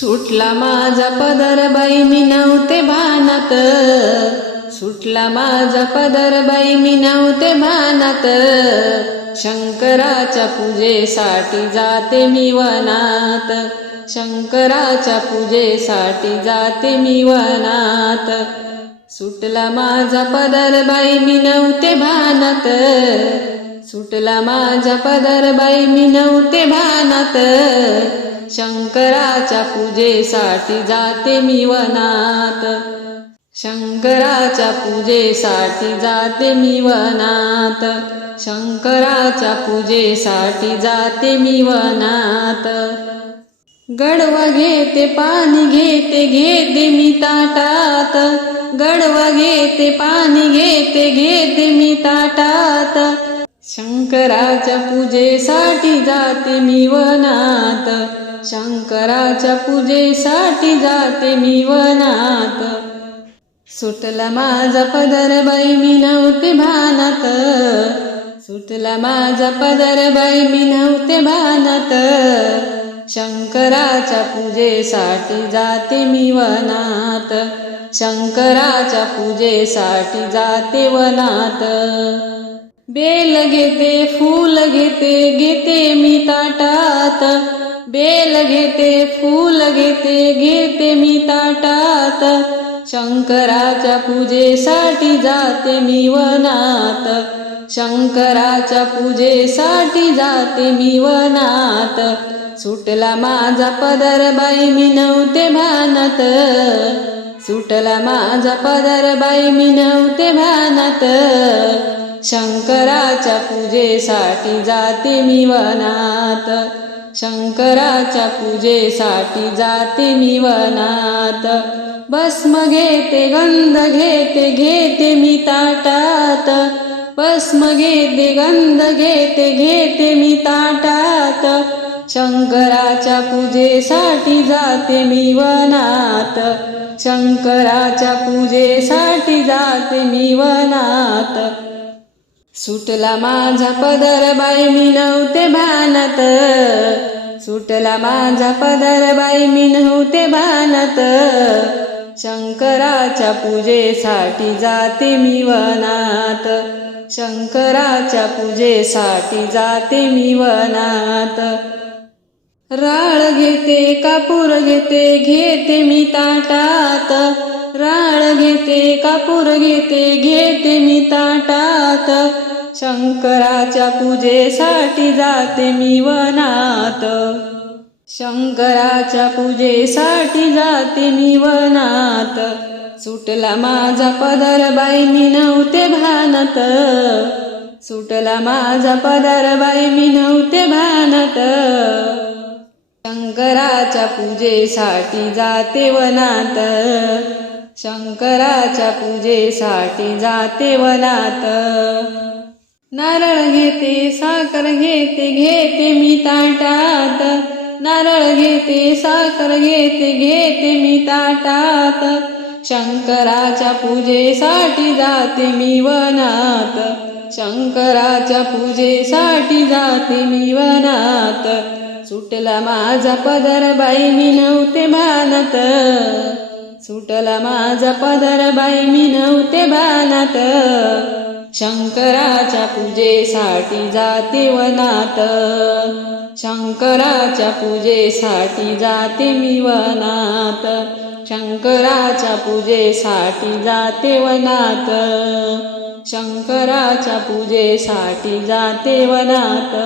सुटला माझा पदर बाई मी नव्हते भानात. सुटला माझा पदर बाई मी नव्हते भानात. शंकराच्या पूजेसाठी जाते मी वनात. शंकराच्या पूजेसाठी जाते मी वनात. सुटला माझा पदर बाई मी नव्हते भानात. सुटला माझा पदर बाई मी नव्हते भानात. शंकराच्या पूजेसाठी जाते मी वनात. शंकराच्या पूजेसाठी जाते मी वनात. शंकराच्या पूजेसाठी जाते मी वनात. गडवा घेते पाणी घेते घेते मी ताटात. गडवा घेते पाणी घेते घेते मी ताटात. शंकराच्या पूजेसाठी जाते मी वनात. शंकराच्या पूजेसाठी जाते मी वनात. सुटला माझा पदर बाई मी नव्हते भानात. सुटला माझा पदर बाई मी नव्हते भानात. शंकराच्या पूजेसाठी जाते मी वनात. शंकराच्या पूजेसाठी जाते वनात. बेल घेते फूल घेते घेते मी ताटात. बेल घेते फूल घेते घेते मी ताटात. शंकराच्या पूजेसाठी जाते मी वनात. शंकराच्या पूजेसाठी जाते मी वनात. सुटला माझा पदर बाई मी नव्हते भानात. सुटला माझा पदर बाई मी नव्हते भानात. शंकराच्या पूजेसाठी जाते मी वनात. शंकराच्या पूजेसाठी जाते मी वनात भस्म घेते गंध घेते घेते मी ताटात. भस्म घेते गंध घेते घेते मी ताटात. शंकराच्या पूजेसाठी जाते मी वनात शंकराच्या पूजेसाठी जाते मी वनात सुटला माझा पदर बाई मी नव्हते भानत. सुटला माझा पदर बाई मी नव्हते भानत. शंकराच्या पूजेसाठी जाते मी वनात. शंकराच्या पूजेसाठी जाते मी वनात. रा घेते कापूर घेते घेते मी ताटात. राळ घेते कापूर घेते घेते मी ताटात. शंकराच्या पूजेसाठी जाते मी वनात. शंकराच्या पूजेसाठी जाते मी वनात. सुटला माझा पदर बाई मी नव्हते भानत. सुटला माझा पदर बाई मी नव्हते भानत. शंकराच्या पूजेसाठी जाते वनात. शंकराच्या पूजेसाठी जाते वनात. नारळ घेते साखर घेते घेते मी ताटात. नारळ घेते साखर घेते घेते मी ताटात. शंकराच्या पूजेसाठी जाते मी वनात. शंकराच्या पूजेसाठी जाते मी वनात. सुटला माझा पदर बाई मी नव्हते भानत सुटला माझा पदर बाई मी नव्हते बानात शंकराच्या पूजेसाठी जाते वनात. शंकराच्या पूजेसाठी जाते मी वनात. शंकराच्या पूजेसाठी जाते वनात. शंकराच्या पूजेसाठी जाते वनात.